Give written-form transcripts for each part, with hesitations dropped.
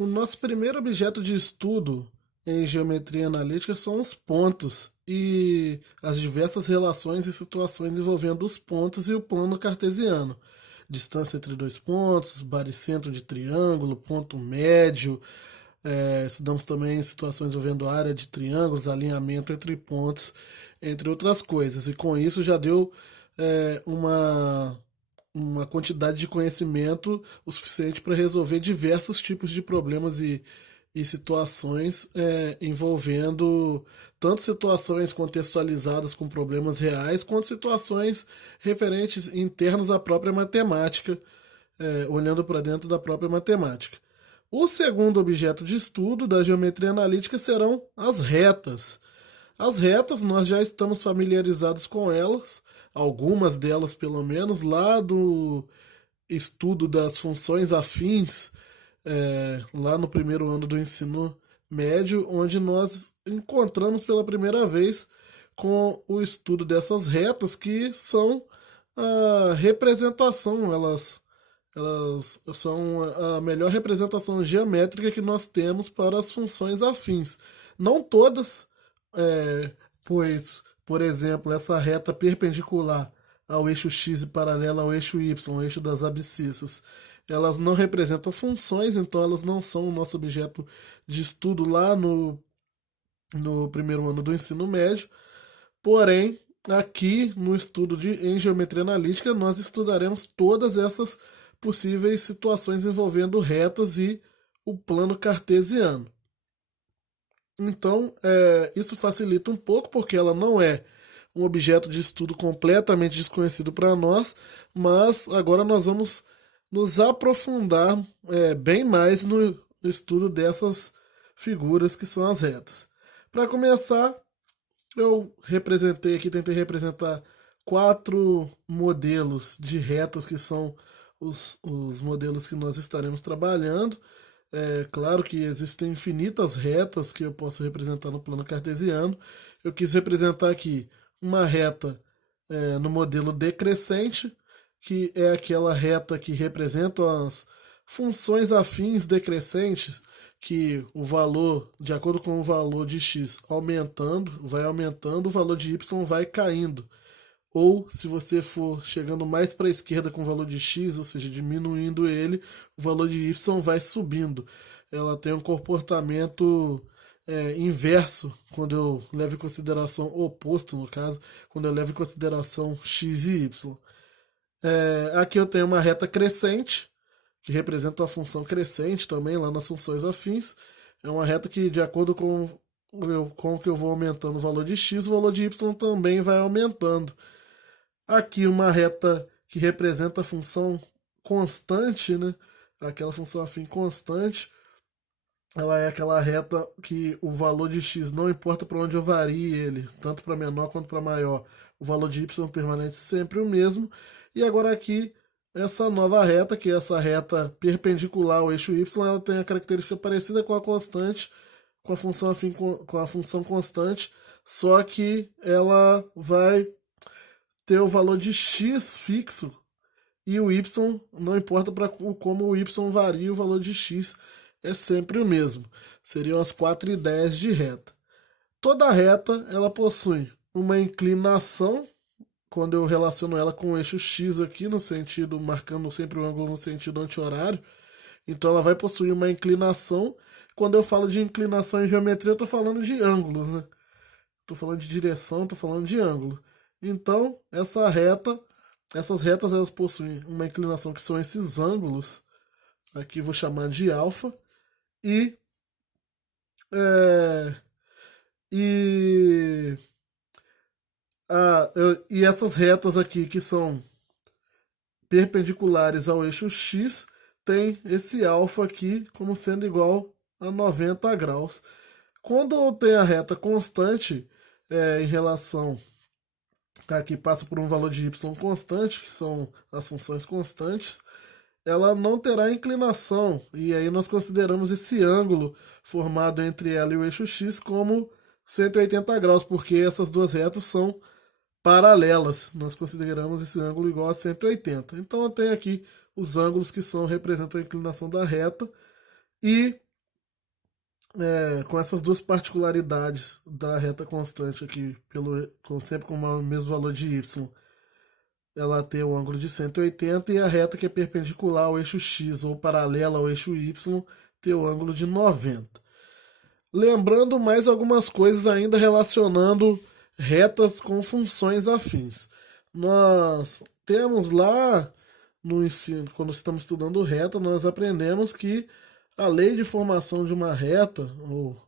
O nosso primeiro objeto de estudo em geometria analítica são os pontos e as diversas relações e situações envolvendo os pontos e o plano cartesiano. Distância entre dois pontos, baricentro de triângulo, ponto médio. Estudamos também situações envolvendo área de triângulos, alinhamento entre pontos, entre outras coisas. E com isso já deu uma quantidade de conhecimento o suficiente para resolver diversos tipos de problemas e situações envolvendo tanto situações contextualizadas com problemas reais, quanto situações referentes internas à própria matemática, olhando para dentro da própria matemática. O segundo objeto de estudo da geometria analítica serão as retas. As retas, nós já estamos familiarizados com elas, algumas delas pelo menos, lá do estudo das funções afins, lá no primeiro ano do ensino médio, onde nós encontramos pela primeira vez com o estudo dessas retas, que são a representação, elas são a melhor representação geométrica que nós temos para as funções afins. Não todas, pois, por exemplo, essa reta perpendicular ao eixo x e paralela ao eixo y, o eixo das abscissas, elas não representam funções, então elas não são o nosso objeto de estudo lá no primeiro ano do ensino médio. Porém, aqui no estudo em geometria analítica, nós estudaremos todas essas possíveis situações envolvendo retas e o plano cartesiano. Então, isso facilita um pouco, porque ela não é um objeto de estudo completamente desconhecido para nós, mas agora nós vamos nos aprofundar bem mais no estudo dessas figuras que são as retas. Para começar, eu representei aqui, tentei representar 4 modelos de retas que são os modelos que nós estaremos trabalhando. É claro que existem infinitas retas que eu posso representar no plano cartesiano. Eu quis representar aqui uma reta no modelo decrescente, que é aquela reta que representa as funções afins decrescentes, que o valor, de acordo com o valor de x vai aumentando, o valor de y vai caindo. Ou se você for chegando mais para a esquerda com o valor de x, ou seja, diminuindo ele, o valor de y vai subindo. Ela tem um comportamento inverso quando eu levo em consideração, oposto no caso, quando eu levo em consideração x e y. Aqui eu tenho uma reta crescente, que representa uma função crescente também, lá nas funções afins. É uma reta que, de acordo com que eu vou aumentando o valor de x, o valor de y também vai aumentando. Aqui uma reta que representa a função constante, né? Aquela função afim constante. Ela é aquela reta que o valor de x, não importa para onde eu varie ele, tanto para menor quanto para maior, o valor de y permanece sempre o mesmo. E agora aqui, essa nova reta, que é essa reta perpendicular ao eixo y, ela tem a característica parecida com a constante, com a função afim com a função constante, só que ela vai ter o valor de x fixo e o y, não importa para como o y varia, o valor de x é sempre o mesmo. Seriam as 4 ideias de reta. Toda reta ela possui uma inclinação, quando eu relaciono ela com o eixo x aqui, no sentido, marcando sempre o ângulo no sentido anti-horário. Então ela vai possuir uma inclinação. Quando eu falo de inclinação em geometria, eu estou falando de ângulos, né? Estou falando de direção, estou falando de ângulo. Então, essas retas elas possuem uma inclinação que são esses ângulos, aqui vou chamar de alfa, e, é, e, e essas retas aqui que são perpendiculares ao eixo x tem esse alfa aqui como sendo igual a 90 graus. Quando tem a reta constante em relação que passa por um valor de y constante, que são as funções constantes, ela não terá inclinação. E aí nós consideramos esse ângulo formado entre ela e o eixo x como 180 graus, porque essas duas retas são paralelas. Nós consideramos esse ângulo igual a 180. Então eu tenho aqui os ângulos que representam a inclinação da reta. E com essas duas particularidades da reta constante aqui, sempre com o mesmo valor de y, ela tem o ângulo de 180 e a reta que é perpendicular ao eixo x ou paralela ao eixo y tem o ângulo de 90. Lembrando mais algumas coisas ainda relacionando retas com funções afins. Nós temos lá no ensino, quando estamos estudando reta, nós aprendemos que a lei de formação de uma reta, ou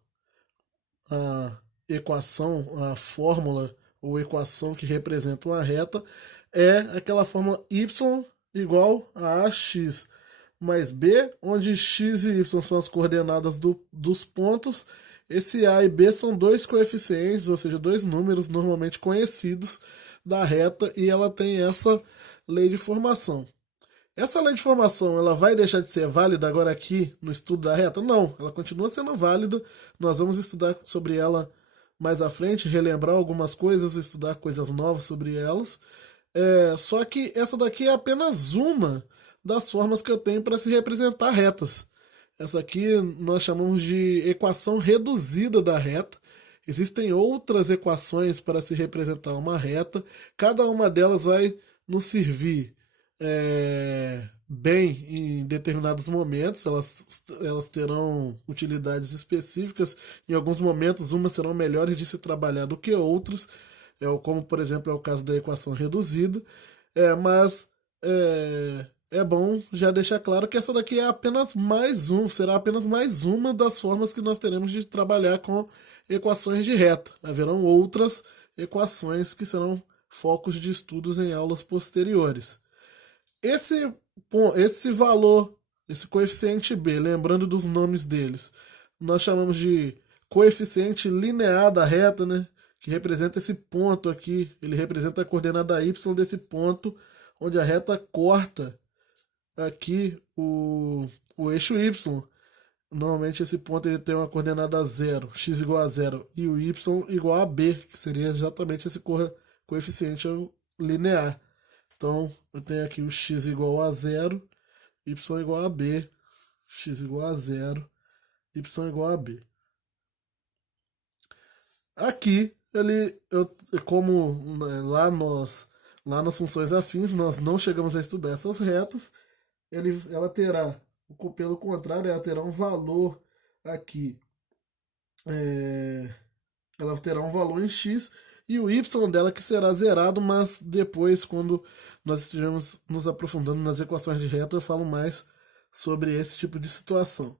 a equação, a fórmula ou equação que representa uma reta, é aquela fórmula y igual a ax mais b, onde x e y são as coordenadas dos pontos. Esse a e b são dois coeficientes, ou seja, dois números normalmente conhecidos da reta, e ela tem essa lei de formação. Essa lei de formação, ela vai deixar de ser válida agora aqui no estudo da reta? Não, ela continua sendo válida. Nós vamos estudar sobre ela mais à frente, relembrar algumas coisas, estudar coisas novas sobre elas. Só que essa daqui é apenas uma das formas que eu tenho para se representar retas. Essa aqui nós chamamos de equação reduzida da reta. Existem outras equações para se representar uma reta. Cada uma delas vai nos servir bem em determinados momentos, elas terão utilidades específicas. Em alguns momentos, umas serão melhores de se trabalhar do que outras, como por exemplo é o caso da equação reduzida. Mas é bom já deixar claro que essa daqui é apenas será apenas mais uma das formas que nós teremos de trabalhar com equações de reta. Haverão outras equações que serão focos de estudos em aulas posteriores. Esse valor, esse coeficiente b, lembrando dos nomes deles, nós chamamos de coeficiente linear da reta, né? Que representa esse ponto aqui. Ele representa a coordenada y desse ponto, onde a reta corta aqui o eixo y. Normalmente esse ponto ele tem uma coordenada 0, x igual a 0, e o y igual a b, que seria exatamente esse coeficiente linear. Então, eu tenho aqui o x igual a 0, y igual a b, x igual a 0, y igual a b. Aqui, como né, lá nas funções afins, nós não chegamos a estudar essas retas, ela terá, pelo contrário, ela terá um valor aqui, ela terá um valor em x, e o y dela que será zerado, mas depois, quando nós estivermos nos aprofundando nas equações de reta, eu falo mais sobre esse tipo de situação.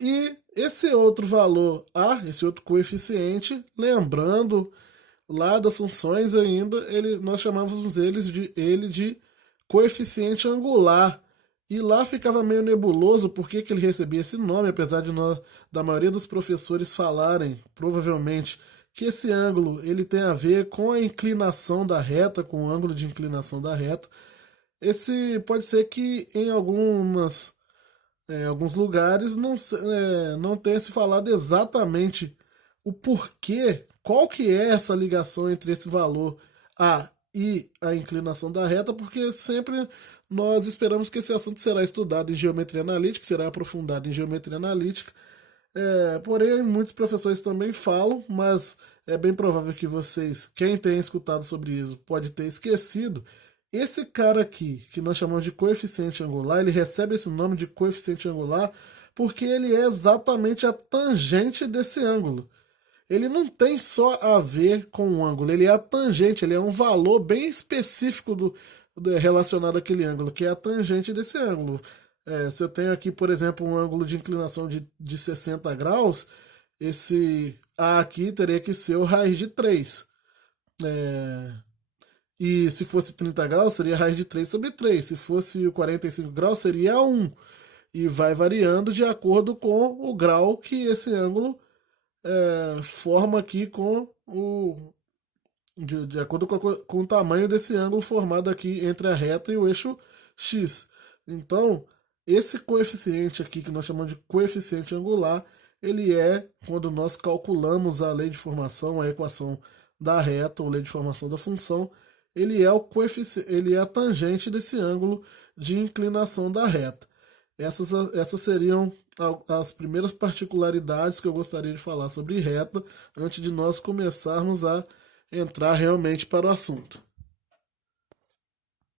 E esse outro valor A, esse outro coeficiente, lembrando lá das funções ainda, nós chamávamos ele de coeficiente angular. E lá ficava meio nebuloso por que ele recebia esse nome, apesar da maioria dos professores falarem, provavelmente, que esse ângulo ele tem a ver com a inclinação da reta, com o ângulo de inclinação da reta. Pode ser que em alguns lugares não tenha se falado exatamente o porquê, qual que é essa ligação entre esse valor A e a inclinação da reta, porque sempre nós esperamos que esse assunto será estudado em geometria analítica, será aprofundado em geometria analítica. Porém, muitos professores também falam, mas é bem provável que quem tenha escutado sobre isso, pode ter esquecido. Esse cara aqui, que nós chamamos de coeficiente angular, ele recebe esse nome de coeficiente angular porque ele é exatamente a tangente desse ângulo. Ele não tem só a ver com o ângulo, ele é a tangente, ele é um valor bem específico relacionado àquele ângulo, que é a tangente desse ângulo. Se eu tenho aqui, por exemplo, um ângulo de inclinação de 60 graus, esse A aqui teria que ser o raiz de 3. E se fosse 30 graus, seria raiz de 3 sobre 3. Se fosse 45 graus, seria 1. E vai variando de acordo com o grau que esse ângulo forma aqui de acordo com o tamanho desse ângulo formado aqui entre a reta e o eixo x. Então, esse coeficiente aqui, que nós chamamos de coeficiente angular, ele quando nós calculamos a lei de formação, a equação da reta, ou lei de formação da função, ele é a tangente desse ângulo de inclinação da reta. Essas seriam as primeiras particularidades que eu gostaria de falar sobre reta antes de nós começarmos a entrar realmente para o assunto.